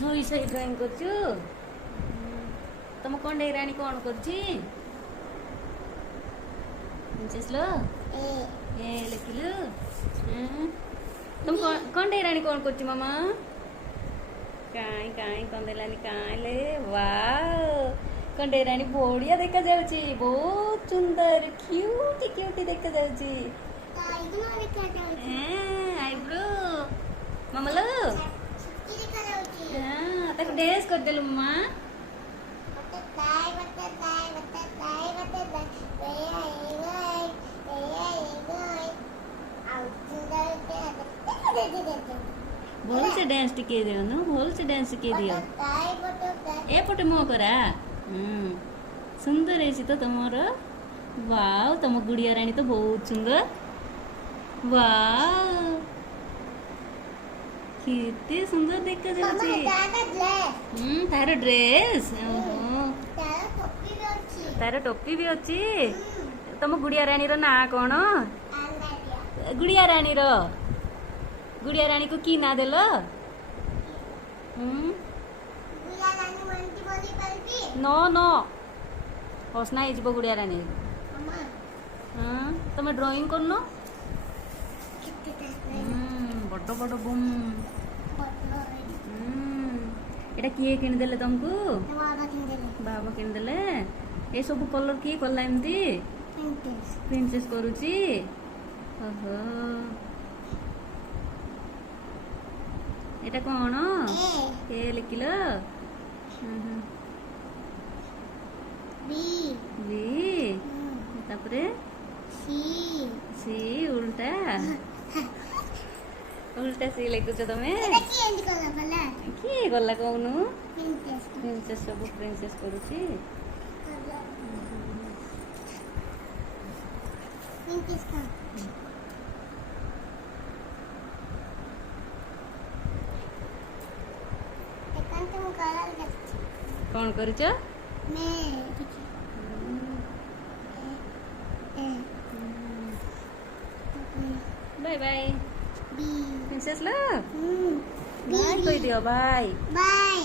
सोई सोई ड्राइंग करछु तम कंडे रानी कौन करछि प्रिंसेस लो ए लिखिलु तुम कंडे रानी कौन करछि मामा काई काई कंडे रानी काई ले वाओ कंडे रानी बढ़िया देखा जाउछि बहुत सुंदर क्यूटी क्यूटी देखा जाउछि आईब्रो मामा लो ताको डेस कर देलु मामा भल से डांस टिके दियो न भल से डांस टिके दियो ए पटे मो करा सुंदर है तो तुमर वाओ तुम गुड़िया रानी तो बहुत सुंदर वाओ कितने सुंदर देखा जाउछि तार ड्रेस तार टोपी भी अच्छी तुम गुड़िया रानी रो ना कौन गुड़िया रानी को की ना देलो नो नो हसना हो गुड़िया रानी तुम ड्राइंग करनो बड़ बड़ बुम एटा किए किन देले तुमको बाबा किन देले ए सब कलर की कला एमती प्रिंसेस करूची ओहो एटा कौन ए लिखिलो बी तापरे सी उल्टा उल्टा सी लिखुछ तमे किए गला कहनु प्रिंसेस सब प्रिंसेस करूची कौन करूछ बाय बाय प्रिंसेस लो बाय कह दियो बाय बाय।